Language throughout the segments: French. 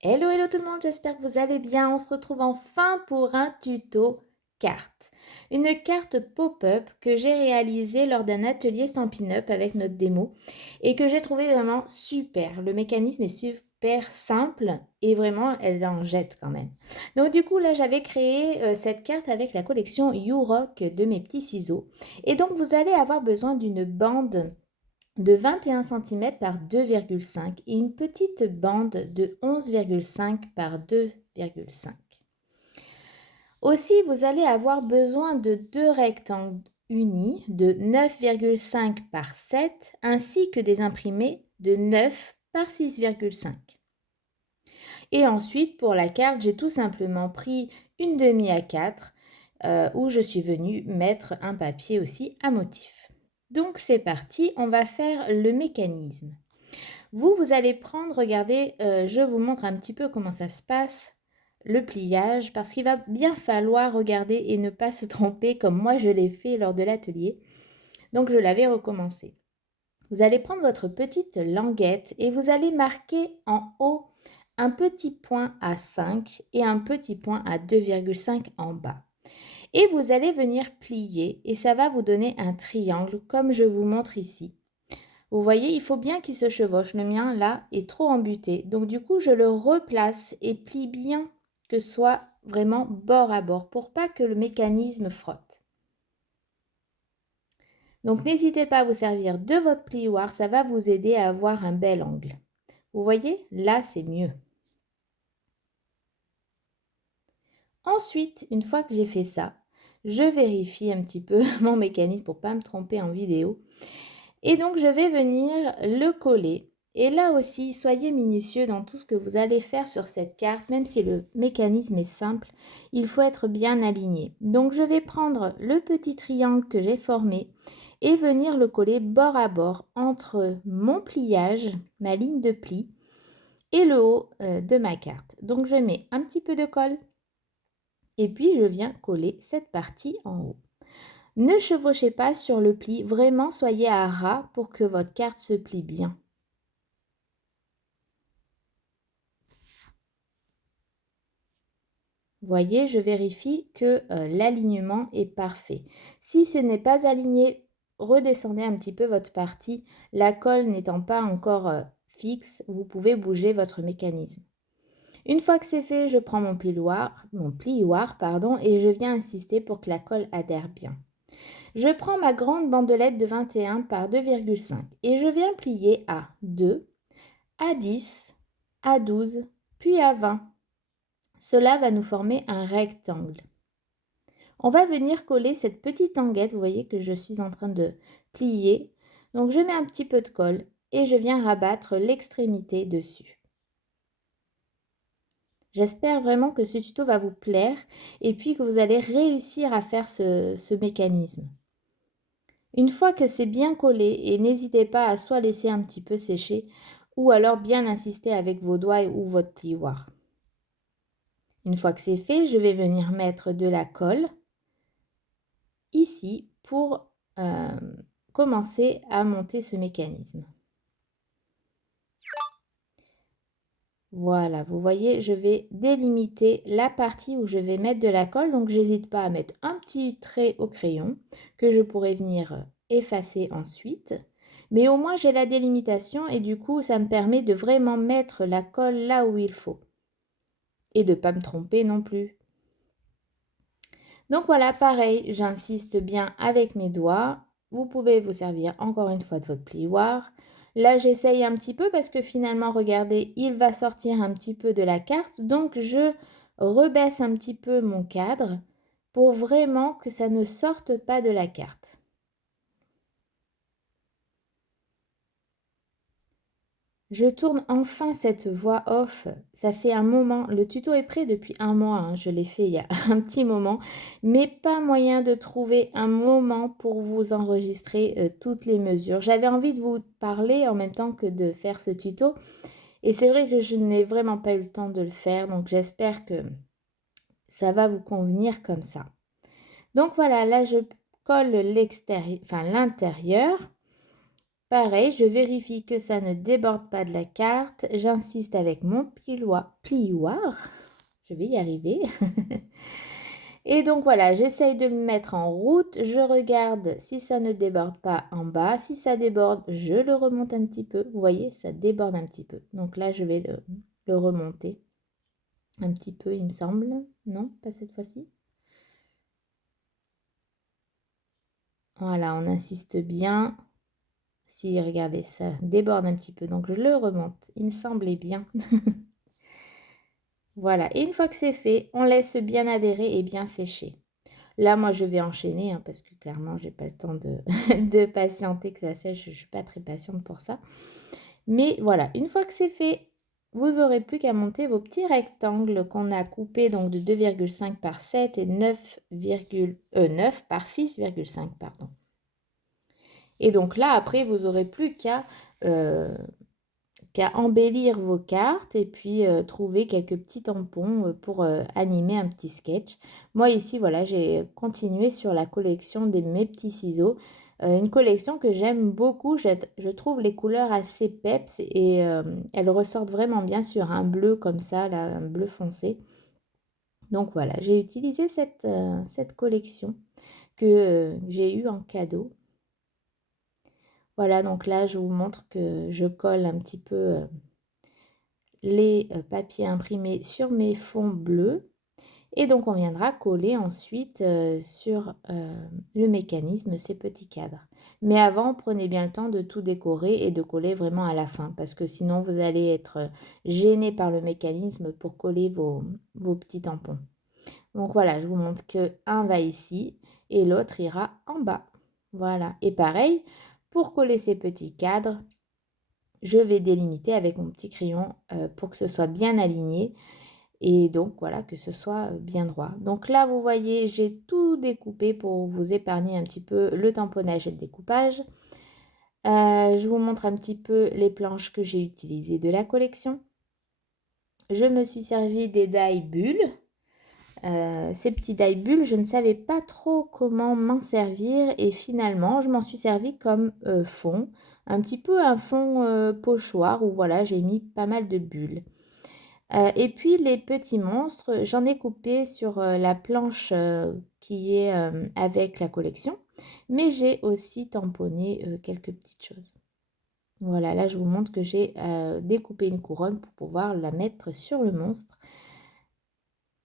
Hello, hello tout le monde, j'espère que vous allez bien. On se retrouve enfin pour un tuto carte. Une carte pop-up que j'ai réalisée lors d'un atelier Stampin' Up avec notre démo et que j'ai trouvé vraiment super. Le mécanisme est super simple et vraiment elle en jette quand même. Donc du coup là j'avais créé cette carte avec la collection You Rock de mes petits ciseaux. Et donc vous allez avoir besoin d'une bande de 21 cm par 2,5 et une petite bande de 11,5 par 2,5. Aussi, vous allez avoir besoin de deux rectangles unis de 9,5 par 7 ainsi que des imprimés de 9 par 6,5. Et ensuite, pour la carte, j'ai tout simplement pris une demi A4 où je suis venue mettre un papier aussi à motif. Donc c'est parti, on va faire le mécanisme. Vous allez prendre, regardez, je vous montre un petit peu comment ça se passe, le pliage, parce qu'il va bien falloir regarder et ne pas se tromper comme moi je l'ai fait lors de l'atelier. Donc je l'avais recommencé. Vous allez prendre votre petite languette et vous allez marquer en haut un petit point à 5 et un petit point à 2,5 en bas. Et vous allez venir plier et ça va vous donner un triangle comme je vous montre ici. Vous voyez, il faut bien qu'il se chevauche. Le mien, là, est trop embuté. Donc, du coup, je le replace et plie bien que ce soit vraiment bord à bord pour pas que le mécanisme frotte. Donc, n'hésitez pas à vous servir de votre plioir. Ça va vous aider à avoir un bel angle. Vous voyez, là, c'est mieux. Ensuite, une fois que j'ai fait ça, je vérifie un petit peu mon mécanisme pour pas me tromper en vidéo. Et donc, je vais venir le coller. Et là aussi, soyez minutieux dans tout ce que vous allez faire sur cette carte, même si le mécanisme est simple, il faut être bien aligné. Donc, je vais prendre le petit triangle que j'ai formé et venir le coller bord à bord entre mon pliage, ma ligne de pli, et le haut de ma carte. Donc, je mets un petit peu de colle et puis je viens coller cette partie en haut. Ne chevauchez pas sur le pli, vraiment soyez à ras pour que votre carte se plie bien. Voyez, je vérifie que l'alignement est parfait. Si ce n'est pas aligné, redescendez un petit peu votre partie. La colle n'étant pas encore fixe, vous pouvez bouger votre mécanisme. Une fois que c'est fait, je prends mon plioir, pardon, et je viens insister pour que la colle adhère bien. Je prends ma grande bandelette de 21 par 2,5 et je viens plier à 2, à 10, à 12, puis à 20. Cela va nous former un rectangle. On va venir coller cette petite languette, vous voyez que je suis en train de plier. Donc je mets un petit peu de colle et je viens rabattre l'extrémité dessus. J'espère vraiment que ce tuto va vous plaire et puis que vous allez réussir à faire ce mécanisme. Une fois que c'est bien collé, et n'hésitez pas à soit laisser un petit peu sécher ou alors bien insister avec vos doigts ou votre plioir. Une fois que c'est fait, je vais venir mettre de la colle ici pour commencer à monter ce mécanisme. Voilà, vous voyez, je vais délimiter la partie où je vais mettre de la colle. Donc, j'hésite pas à mettre un petit trait au crayon que je pourrais venir effacer ensuite. Mais au moins, j'ai la délimitation et du coup, ça me permet de vraiment mettre la colle là où il faut. Et de ne pas me tromper non plus. Donc voilà, pareil, j'insiste bien avec mes doigts. Vous pouvez vous servir encore une fois de votre plioir. Là, j'essaye un petit peu parce que finalement, regardez, il va sortir un petit peu de la carte. Donc, je rebaisse un petit peu mon cadre pour vraiment que ça ne sorte pas de la carte. Je tourne enfin cette voix off. Ça fait un moment. Le tuto est prêt depuis un mois. Hein. Je l'ai fait il y a un petit moment. Mais pas moyen de trouver un moment pour vous enregistrer toutes les mesures. J'avais envie de vous parler en même temps que de faire ce tuto. Et c'est vrai que je n'ai vraiment pas eu le temps de le faire. Donc j'espère que ça va vous convenir comme ça. Donc voilà, là je colle l'extérieur, enfin l'intérieur. Pareil, je vérifie que ça ne déborde pas de la carte. J'insiste avec mon plioir. Je vais y arriver. Et donc voilà, j'essaye de me mettre en route. Je regarde si ça ne déborde pas en bas. Si ça déborde, je le remonte un petit peu. Vous voyez, ça déborde un petit peu. Donc là, je vais le remonter un petit peu, il me semble. Non, pas cette fois-ci. Voilà, on insiste bien. Si, regardez, ça déborde un petit peu. Donc, je le remonte. Il me semblait bien. Voilà. Et une fois que c'est fait, on laisse bien adhérer et bien sécher. Là, moi, je vais enchaîner hein, parce que clairement, je n'ai pas le temps de, de patienter que ça sèche. Je ne suis pas très patiente pour ça. Mais voilà, une fois que c'est fait, vous n'aurez plus qu'à monter vos petits rectangles qu'on a coupés donc de 2,5 par 7 et 9 par 6,5, pardon. Et donc là, après, vous n'aurez plus qu'à embellir vos cartes et puis trouver quelques petits tampons pour animer un petit sketch. Moi ici, voilà, j'ai continué sur la collection de mes petits ciseaux. Une collection que j'aime beaucoup. Je trouve les couleurs assez peps et elles ressortent vraiment bien sur un bleu comme ça, là, un bleu foncé. Donc voilà, j'ai utilisé cette collection que j'ai eue en cadeau. Voilà, donc là, je vous montre que je colle un petit peu les papiers imprimés sur mes fonds bleus. Et donc, on viendra coller ensuite sur le mécanisme ces petits cadres. Mais avant, prenez bien le temps de tout décorer et de coller vraiment à la fin. Parce que sinon, vous allez être gêné par le mécanisme pour coller vos petits tampons. Donc voilà, je vous montre qu'un va ici et l'autre ira en bas. Voilà. Et pareil, pour coller ces petits cadres, je vais délimiter avec mon petit crayon pour que ce soit bien aligné et donc voilà que ce soit bien droit. Donc là vous voyez j'ai tout découpé pour vous épargner un petit peu le tamponnage et le découpage. Je vous montre un petit peu les planches que j'ai utilisées de la collection. Je me suis servi des die bulles. Ces petits die bulles, je ne savais pas trop comment m'en servir et finalement je m'en suis servi comme fond, un petit peu un fond pochoir où voilà j'ai mis pas mal de bulles. Et puis les petits monstres, j'en ai coupé sur la planche qui est avec la collection, mais j'ai aussi tamponné quelques petites choses. Voilà, là je vous montre que j'ai découpé une couronne pour pouvoir la mettre sur le monstre.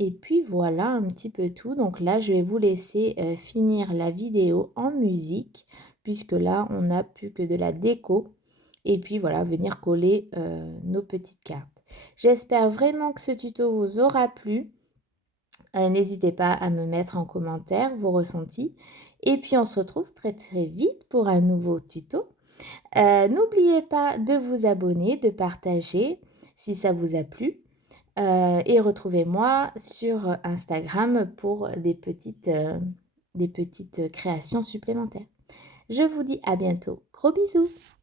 Et puis voilà un petit peu tout. Donc là, je vais vous laisser finir la vidéo en musique, puisque là, on n'a plus que de la déco. Et puis voilà, venir coller nos petites cartes. J'espère vraiment que ce tuto vous aura plu. N'hésitez pas à me mettre en commentaire vos ressentis. Et puis on se retrouve très très vite pour un nouveau tuto. N'oubliez pas de vous abonner, de partager si ça vous a plu. Et retrouvez-moi sur Instagram pour des petites créations supplémentaires. Je vous dis à bientôt. Gros bisous!